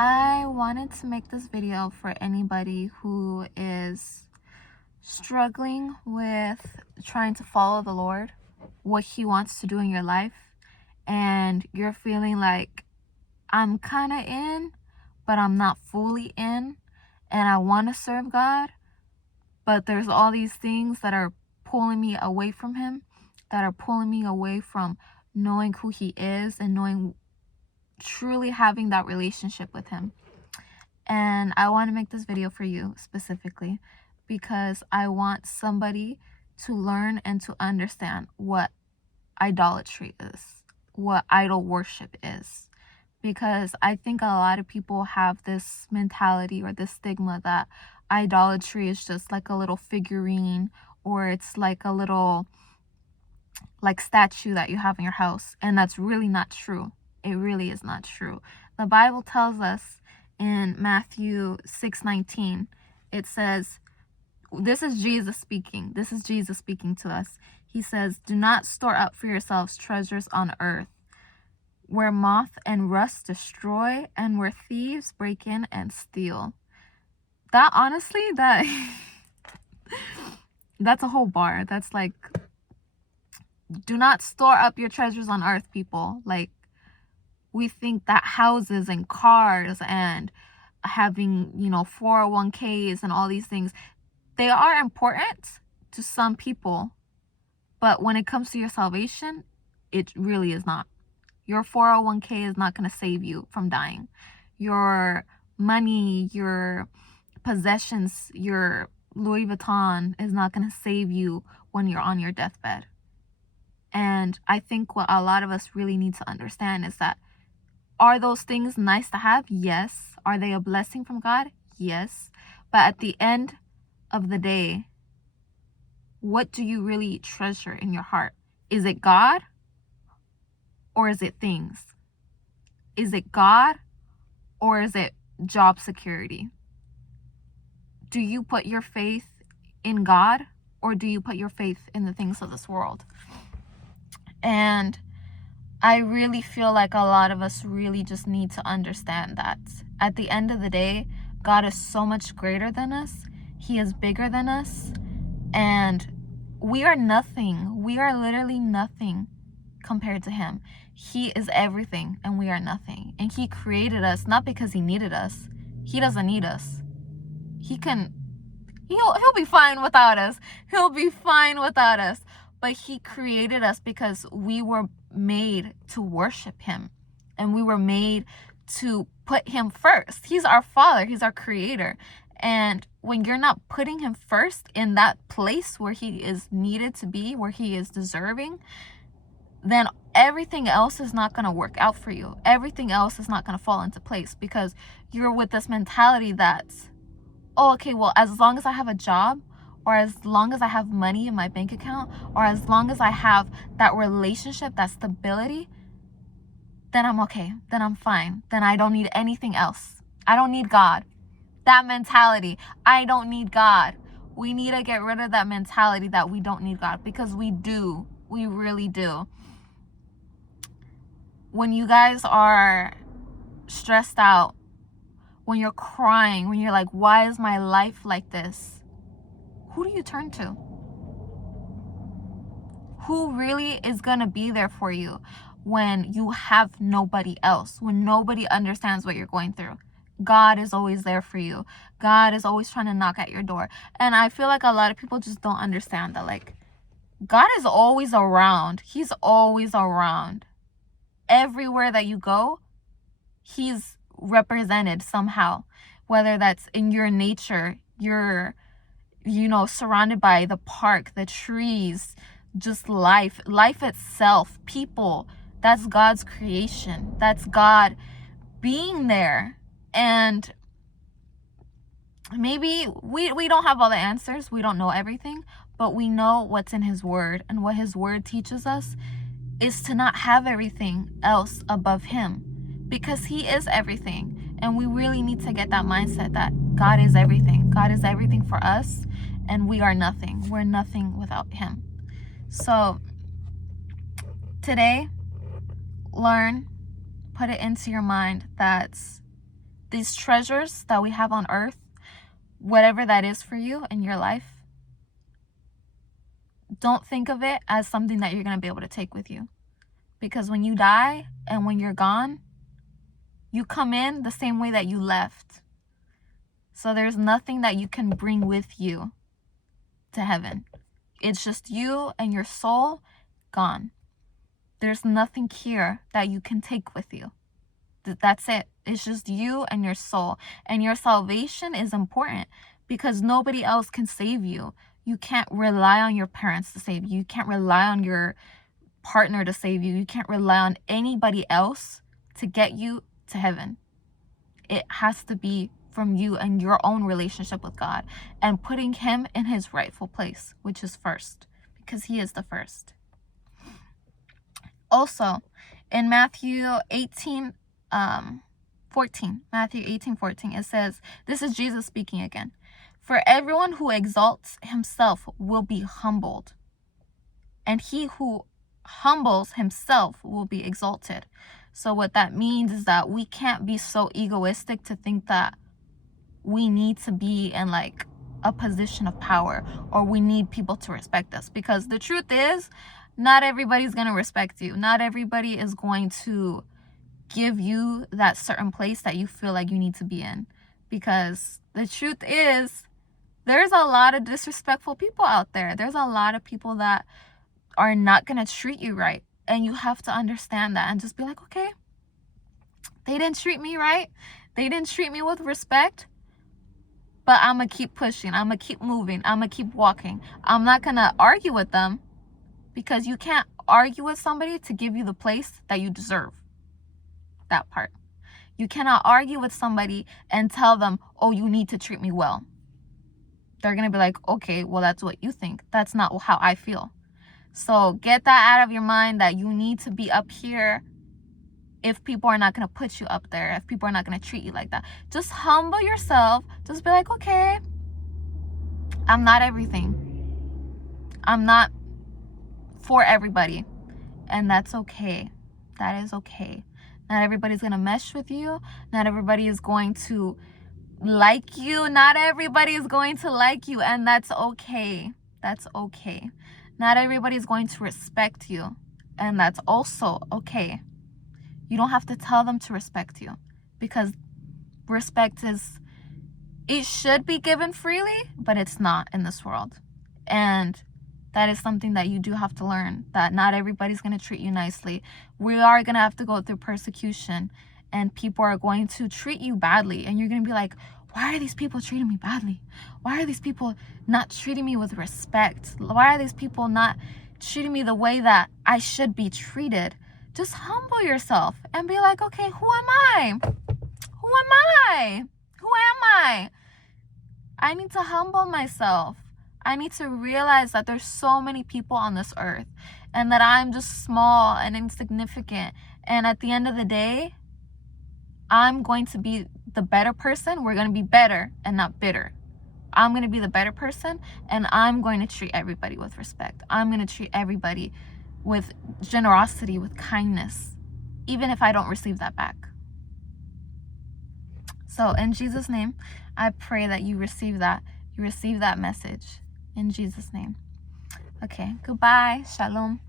I wanted to make this video for anybody who is struggling with trying to follow the Lord, what He wants to do in your life, and you're feeling like, I'm kind of in, but I'm not fully in, and I want to serve God, but there's all these things that are pulling me away from Him, that are pulling me away from knowing who He is and knowing, truly having that relationship with Him. And I want to make this video for you specifically because I want somebody to learn and to understand what idolatry is, what idol worship is. Because I think a lot of people have this mentality or this stigma that idolatry is just like a little figurine, or it's like a little statue that you have in your house. And that's really not true. It really is not true. The Bible tells us in Matthew 6:19, it says, this is Jesus speaking. This is Jesus speaking to us. He says, "Do not store up for yourselves treasures on earth, where moth and rust destroy and where thieves break in and steal." That honestly, that's a whole bar. That's like, do not store up your treasures on earth, people. Like, we think that houses and cars and having, 401ks and all these things, they are important to some people. But when it comes to your salvation, it really is not. Your 401k is not going to save you from dying. Your money, your possessions, your Louis Vuitton is not going to save you when you're on your deathbed. And I think what a lot of us really need to understand is that, are those things nice to have? Yes. Are they a blessing from God? Yes. But at the end of the day, what do you really treasure in your heart? Is it God or is it things? Is it God or is it job security? Do you put your faith in God or do you put your faith in the things of this world? And I really feel like a lot of us really just need to understand that at the end of the day, God is so much greater than us. He is bigger than us. And we are nothing. We are literally nothing compared to Him. He is everything and we are nothing. And He created us not because He needed us. He doesn't need us. He'll be fine without us. He'll be fine without us. But He created us because we were made to worship Him. And we were made to put Him first. He's our Father. He's our Creator. And when you're not putting Him first in that place where He is needed to be, where He is deserving, then everything else is not going to work out for you. Everything else is not going to fall into place because you're with this mentality that, oh, okay, well, as long as I have a job, or as long as I have money in my bank account, or as long as I have that relationship, that stability, then I'm okay. Then I'm fine. Then I don't need anything else. I don't need God. That mentality, I don't need God. We need to get rid of that mentality that we don't need God, because we do. We really do. When you guys are stressed out, when you're crying, when you're like, why is my life like this? Who do you turn to? Who really is going to be there for you when you have nobody else, when nobody understands what you're going through? God is always there for you. God is always trying to knock at your door. And I feel like a lot of people just don't understand that, like, God is always around. He's always around. Everywhere that you go, He's represented somehow. Whether that's in your nature, you're, surrounded by the park, the trees, just life itself, people. That's God's creation. That's God being there. And maybe we don't have all the answers. We don't know everything, but we know what's in His Word. And what His Word teaches us is to not have everything else above Him, because He is everything. And we really need to get that mindset that God is everything. God is everything for us, and we are nothing. We're nothing without Him. So today, learn, put it into your mind that these treasures that we have on earth, whatever that is for you in your life, don't think of it as something that you're going to be able to take with you. Because when you die and when you're gone, you come in the same way that you left. So there's nothing that you can bring with you to heaven. It's just you and your soul gone. There's nothing here that you can take with you. That's it. It's just you and your soul. And your salvation is important because nobody else can save you. You can't rely on your parents to save you. You can't rely on your partner to save you. You can't rely on anybody else to get you to heaven. It has to be from you and your own relationship with God and putting him in his rightful place, which is first, because he is the first. Also, in Matthew 18:14, it says, this is Jesus speaking again. For everyone who exalts himself will be humbled, and he who humbles himself will be exalted. So what that means is that we can't be so egoistic to think that we need to be in like a position of power or we need people to respect us, because the truth is not everybody's going to respect you. Not everybody is going to give you that certain place that you feel like you need to be in, because the truth is there's a lot of disrespectful people out there. There's a lot of people that are not going to treat you right, and you have to understand that and just be like, okay, they didn't treat me right, they didn't treat me with respect, but I'm gonna keep pushing, I'm gonna keep moving, I'm gonna keep walking. I'm not gonna argue with them, because you can't argue with somebody to give you the place that you deserve. That part. You cannot argue with somebody and tell them, oh, you need to treat me well. They're gonna be like, okay, well, that's what you think. That's not how I feel. So get that out of your mind, that you need to be up here if people are not going to put you up there, if people are not going to treat you like that. Just humble yourself. Just be like, okay, I'm not everything. I'm not for everybody. And that's okay. That is okay. Not everybody's going to mesh with you. Not everybody is going to like you. Not everybody is going to like you. And that's okay. That's okay. Not everybody is going to respect you. And that's also okay. You don't have to tell them to respect you, because respect it should be given freely, but it's not in this world. And that is something that you do have to learn, that not everybody's going to treat you nicely. We are going to have to go through persecution, and people are going to treat you badly. And you're going to be like, why are these people treating me badly? Why are these people not treating me with respect? Why are these people not treating me the way that I should be treated? Just humble yourself and be like, okay, who am I? Who am I? Who am I? I need to humble myself. I need to realize that there's so many people on this earth and that I'm just small and insignificant. And at the end of the day, I'm going to be the better person. We're going to be better and not bitter. I'm going to be the better person, and I'm going to treat everybody with respect. I'm going to treat everybody with generosity, with kindness, even if I don't receive that back. So in Jesus' name, I pray that you receive that. You receive that message in Jesus' name. Okay, goodbye. Shalom.